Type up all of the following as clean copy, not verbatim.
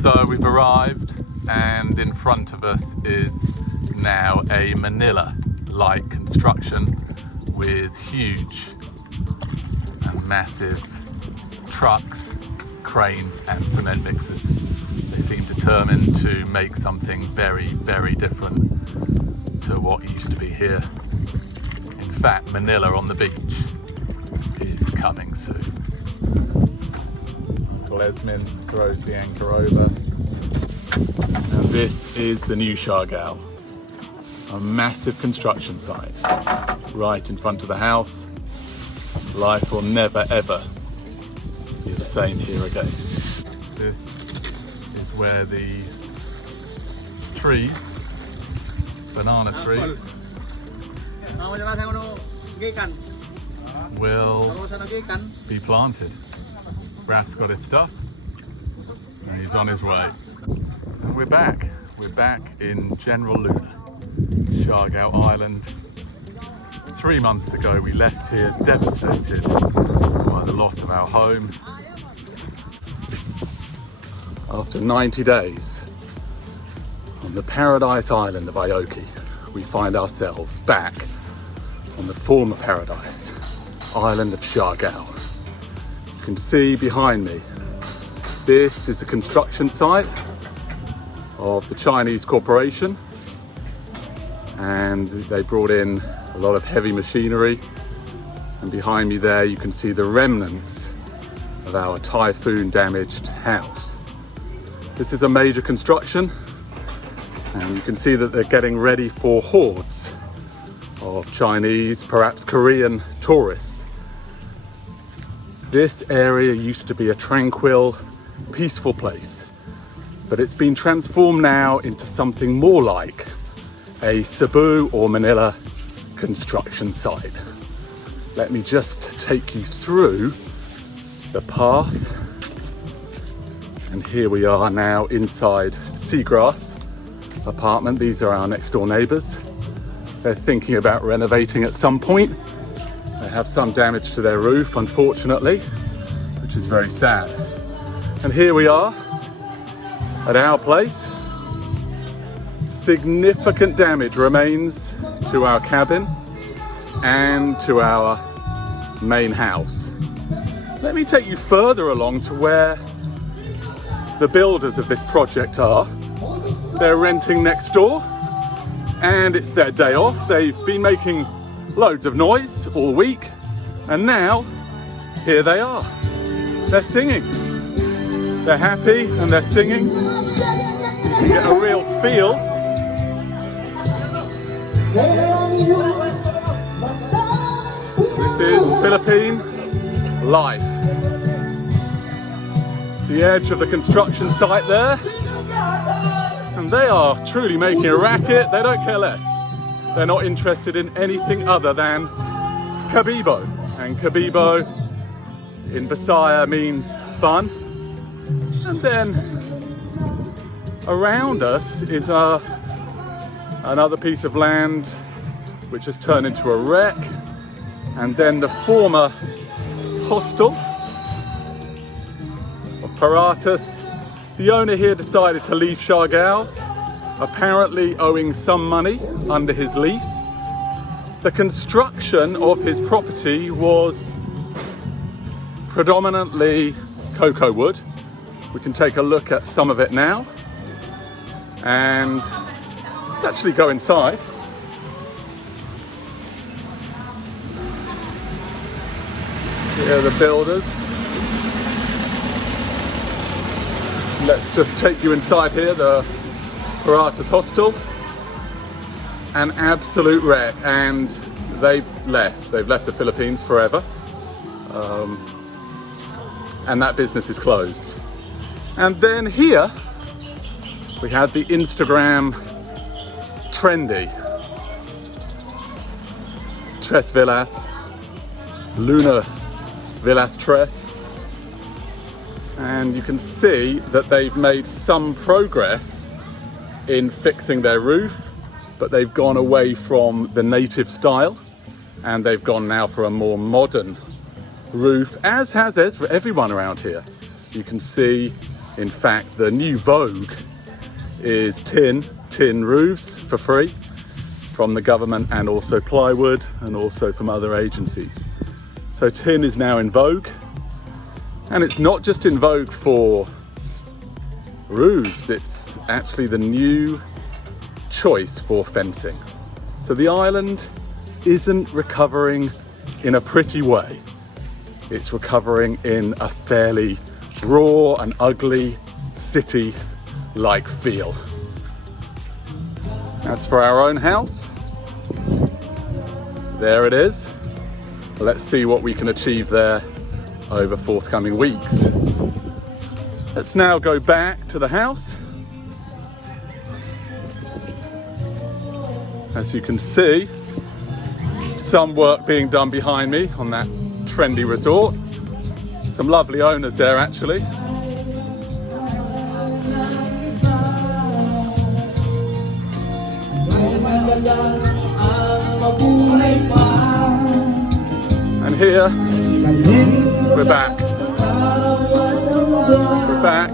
So we've arrived, and in front of us is now a Manila-like construction with huge and massive trucks, cranes and cement mixers. They seem determined to make something very, very different to what used to be here. In fact, Manila on the beach is coming soon. Esmin throws the anchor over, and this is the new Siargao, a massive construction site right in front of the house. Life will never ever be the same here again. This is where the trees, banana trees, will be planted. Raf's got his stuff and he's on his way. And we're back in General Luna, Siargao Island. 3 months ago we left here devastated by the loss of our home. After 90 days on the paradise island of Ioki, we find ourselves back on the former paradise island of Siargao. You can see behind me, this is the construction site of the Chinese corporation, and they brought in a lot of heavy machinery, and behind me there you can see the remnants of our typhoon damaged house. This is a major construction, and you can see that they're getting ready for hordes of Chinese, perhaps Korean tourists. This area used to be a tranquil, peaceful place, but it's been transformed now into something more like a Cebu or Manila construction site. Let me just take you through the path. And here we are now inside Seagrass apartment. These are our next door neighbours. They're thinking about renovating at some point. They have some damage to their roof, unfortunately, which is very sad. And here we are at our place. Significant damage remains to our cabin and to our main house. Let me take you further along to where the builders of this project are. They're renting next door, and it's their day off. They've been making loads of noise all week, and now here they are. They're singing. They're happy and they're singing. You can get a real feel. This is Philippine life. It's the edge of the construction site there, and they are truly making a racket. They don't care less. They're not interested in anything other than Kabibo. And Kabibo in Bisaya means fun. And then around us is another piece of land which has turned into a wreck. And then the former hostel of Paratus. The owner here decided to leave Siargao, apparently owing some money under his lease. The construction of his property was predominantly cocoa wood. We can take a look at some of it now, and let's actually go inside. Here are the builders. Let's just take you inside here, the Paratus hostel. An absolute wreck, and they've left the Philippines forever, and that business is closed. And then here we had the Instagram trendy Tres Villas, Luna Villas Tres. And you can see that they've made some progress in fixing their roof, but they've gone away from the native style and they've gone now for a more modern roof, as has everyone around here. You can see, in fact, the new vogue is tin roofs for free from the government, and also plywood, and also from other agencies. So tin is now in vogue, and it's not just in vogue for roofs, it's actually the new choice for fencing. So the island isn't recovering in a pretty way. It's recovering in a fairly raw and ugly city-like feel. As for our own house, there it is. Let's see what we can achieve there over forthcoming weeks. Let's now go back to the house. As you can see, some work being done behind me on that trendy resort. Some lovely owners there actually. And here, we're back. We're back.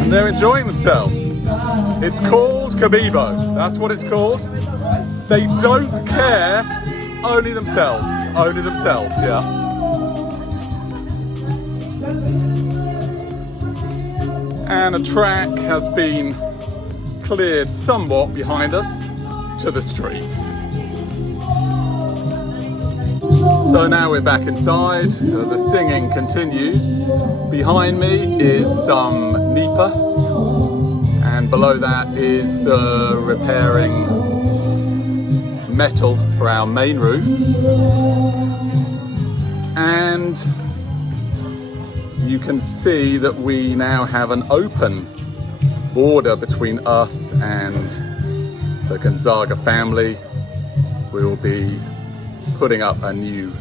And they're enjoying themselves. It's called Cabibo, that's what it's called. They don't care, only themselves, yeah. And a track has been cleared somewhat behind us to the street. So now we're back inside, so the singing continues. Behind me is some NEPA, and below that is the repairing metal for our main roof. And you can see that we now have an open border between us and the Gonzaga family. We will be putting up a new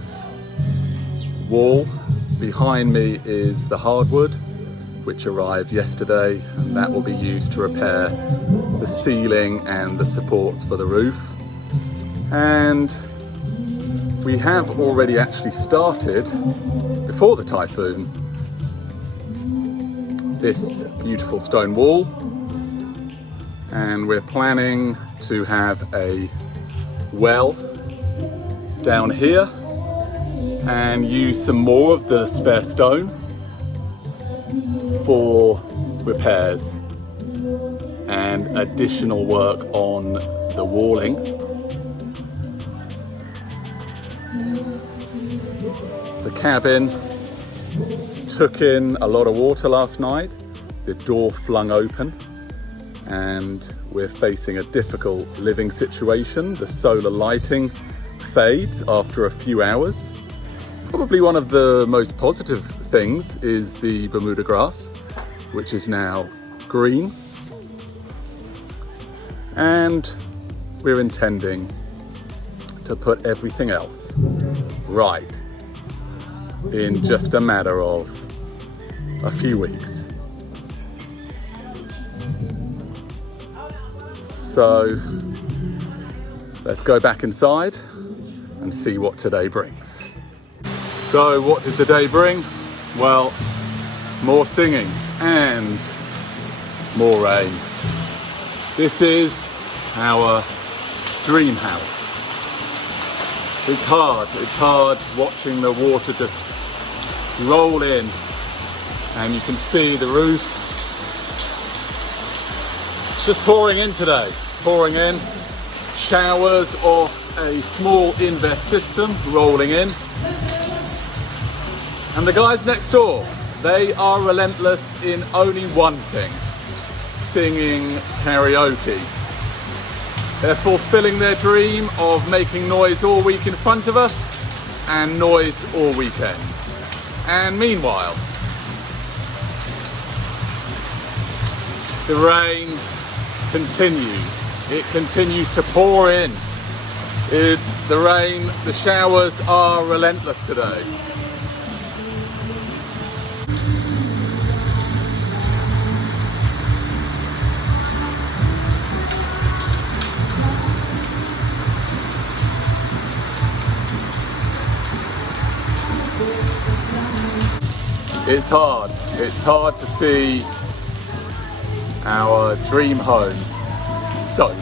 wall. Behind me is the hardwood, which arrived yesterday, and that will be used to repair the ceiling and the supports for the roof. And we have already actually started, before the typhoon, this beautiful stone wall, and we're planning to have a well down here and use some more of the spare stone for repairs and additional work on the walling. The cabin took in a lot of water last night. The door flung open and we're facing a difficult living situation. The solar lighting fades after a few hours. Probably one of the most positive things is the Bermuda grass, which is now green. And we're intending to put everything else right in just a matter of a few weeks. So let's go back inside and see what today brings. So what did the day bring? Well, more singing and more rain. This is our dream house. It's hard watching the water just roll in, and you can see the roof. It's just pouring in today, pouring in. Showers of a small invest system rolling in. And the guys next door, they are relentless in only one thing: singing karaoke. They're fulfilling their dream of making noise all week in front of us and noise all weekend. And meanwhile, The rain continues. It continues to pour in. The showers are relentless today. It's hard. It's hard to see our dream home soaked.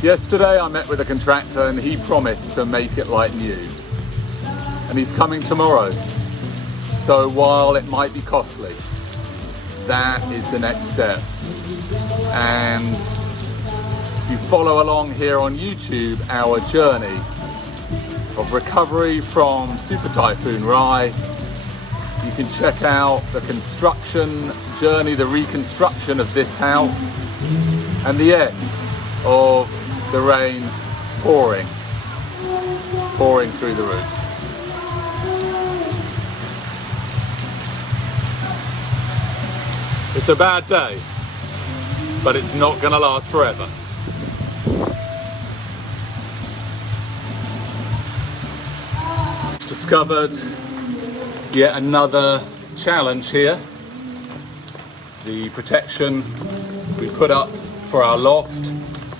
Yesterday I met with a contractor and he promised to make it like new. And he's coming tomorrow. So while it might be costly, that is the next step. And if you follow along here on YouTube, our journey of recovery from Super Typhoon Rai, you can check out the construction journey, the reconstruction of this house, and the end of the rain pouring through the roof. It's a bad day, but it's not going to last forever. Discovered yet another challenge here. The protection we put up for our loft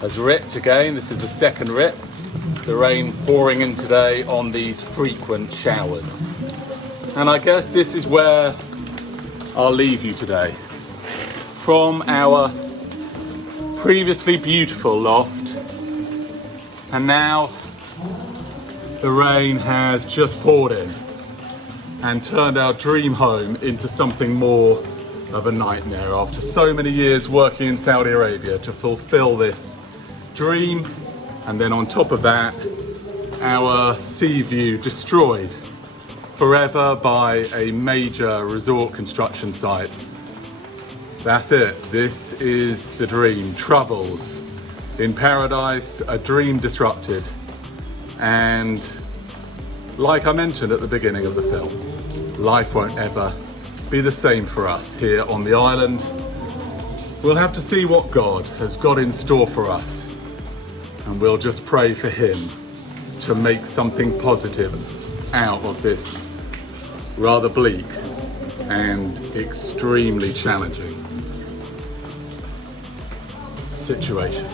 has ripped again. This is the second rip. The rain pouring in today on these frequent showers. And I guess this is where I'll leave you today. From our previously beautiful loft, and now the rain has just poured in and turned our dream home into something more of a nightmare after so many years working in Saudi Arabia to fulfill this dream. And then on top of that, our sea view destroyed forever by a major resort construction site. That's it. This is the dream. Troubles in paradise, a dream disrupted. And like I mentioned at the beginning of the film, life won't ever be the same for us here on the island. We'll have to see what God has got in store for us, and we'll just pray for him to make something positive out of this rather bleak and extremely challenging situation.